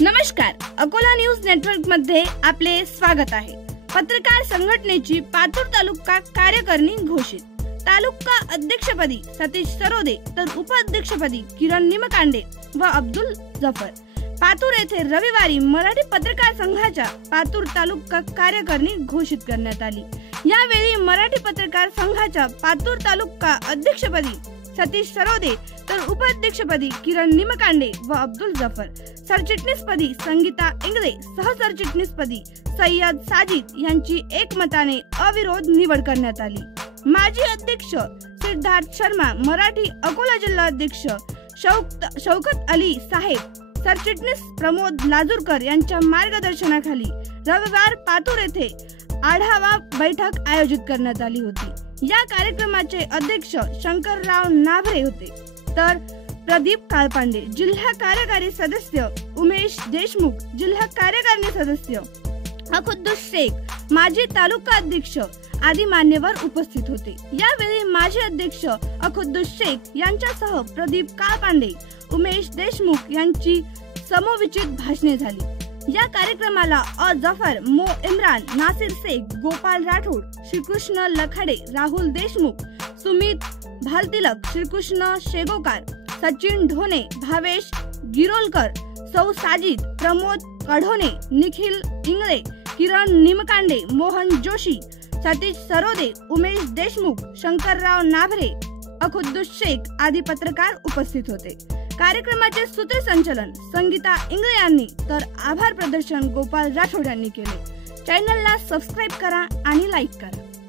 नमस्कार, Akola news network मध्ये आपले स्वागत आहे। पत्रकार संघटनेची पातूर तालुका कार्यकारिणी घोषित। तालुका अध्यक्षपदी सतीश सरोदे तर उपाध्यक्षपदी किरण निमकांडे व अब्दुल जफर। पातूर येथे रविवारी मराठी पत्रकार संघाच्या पातूर तालुका कार्यकारिणी घोषित करण्यात आली। यावेळी मराठी पत्रकार संघाच्या पातूर तालुका अध्यक्षपदी सतीश सरोदे तर उपाध्यक्षपदी किरण निमकांडे व अब्दुल जफर, सरचिटणीसपदी संगीता इंगळे, सहसरचिटणीसपदी सय्यद साजिद यांची एकमताने अविरोध निवड करण्यात आली। माजी अध्यक्ष सिद्धार्थ शर्मा, मराठी अकोला जिल्हा अध्यक्ष शौकत अली साहेब, सरचिटणीस प्रमोद लाजूरकर यांच्या मार्गदर्शनाखाली रविवार पातूर येथे आढावा बैठक आयोजित करण्यात आली होती। या कार्यक्रमाचे अध्यक्ष शंकरराव नाभरे होते, तर प्रदीप काळपांडे, जिल्हा कार्यकारी सदस्य उमेश देशमुख, जिल्हा कार्यकारिणी सदस्य अखुद्दुस शेख, माजी तालुका अध्यक्ष आदी मान्यवर उपस्थित होते। यावेळी माजी अध्यक्ष अखुद्दुस शेख यांच्यासह प्रदीप काळपांडे, उमेश देशमुख यांची समोविचित भाषणे झाली। या कार्यक्रमाला जफर, मो इम्रान, नासिर शेख, गोपाल राठोड, श्रीकृष्ण लखाडे, राहुल देशमुख, सुमित भालतिलक, श्रीकृष्ण शेगोकार, सचिन ढोणे, भावेश गिरोलकर, सौ साजिद, प्रमोद कढोणे, निखिल इंगळे, किरण निमकांडे, मोहन जोशी, सतीश सरोदे, उमेश देशमुख, शंकरराव नाभरे, अखुद्दुस शेख आदी पत्रकार उपस्थित होते। कार्यक्रमाचे सूत्रसंचालन संगीता इंगळे यांनी तर आभार प्रदर्शन गोपाल राठोड यांनी केले। चॅनलला सबस्क्राइब करा आणि लाईक करा।